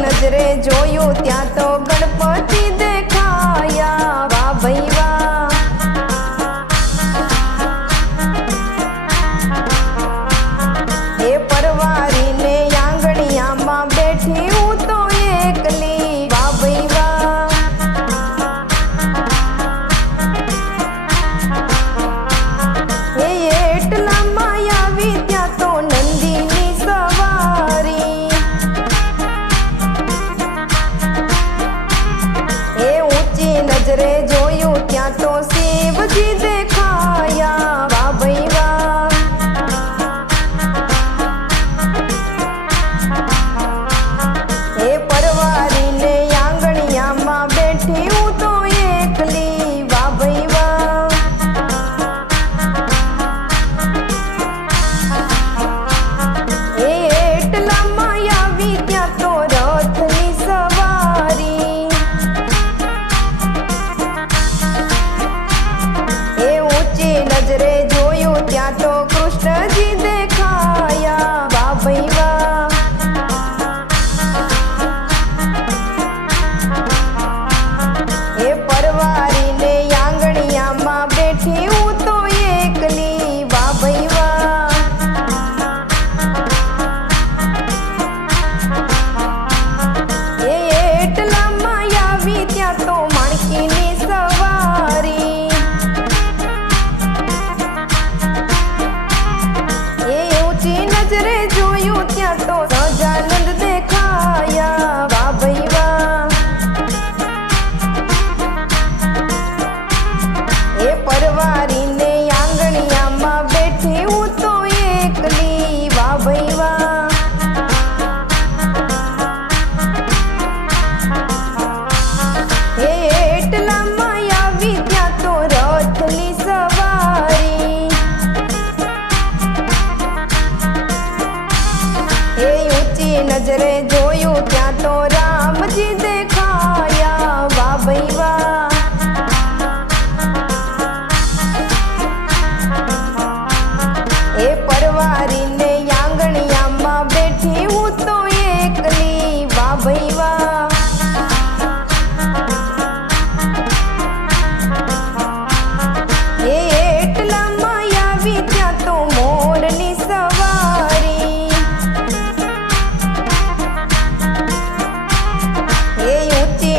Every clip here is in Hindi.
नजरे जोयू त्या तो गणपति देखाया, वाह भाई वाह। ए परवारी ने आंगणिया मां बैठी हूँ तो एकली, वाह भाई वाह। एटला मायावी त्या तो नंदीनी सवारी, नजरे जोयू त्या तो शिवजी देखाया, वाह भाई वाह। ए परवारी ने आंगणिया मां बैठी हूँ तो एकली, वाह भाई वाह। एटला मायावी त्या तो रथनी सवारी, नजरे जोयू त्या तो कृष्ण जी देखाया, वाह भाई वाह। ए परवारी ने आंगणिया मां बैठी हूँ तो एकली, वाह भाई वाह। एटला मायावी त्या तो माणकीनी सवारी, नजरे जोयू त्या तो सजानंद देखाया, वाह भाई वाह। ए परवारी ने आंगणिया मां बैठी हूँ तो एकली, वाह भाई वाह। एटला मायावी त्या तो रथनी सवारी, नजरे जोयू त्या तो राम जी देखाया, वाह भाई वाह। ए परवारी ने आंगणिया मां बैठी हूँ तो एकली, वाह भाई वाह। एटला मायावी त्या तो मोरनी सवारी,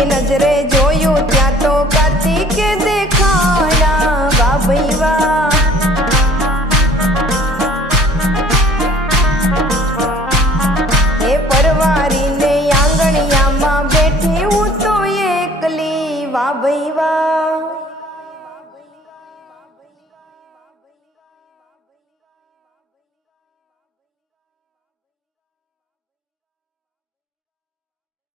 नजरे जोयू त्या तो कार्तिके देखाया, वाह भाई वाह। ए परवारी ने आंगणिया मां बैठी हूँ तो एकली, वाह भाई वाह।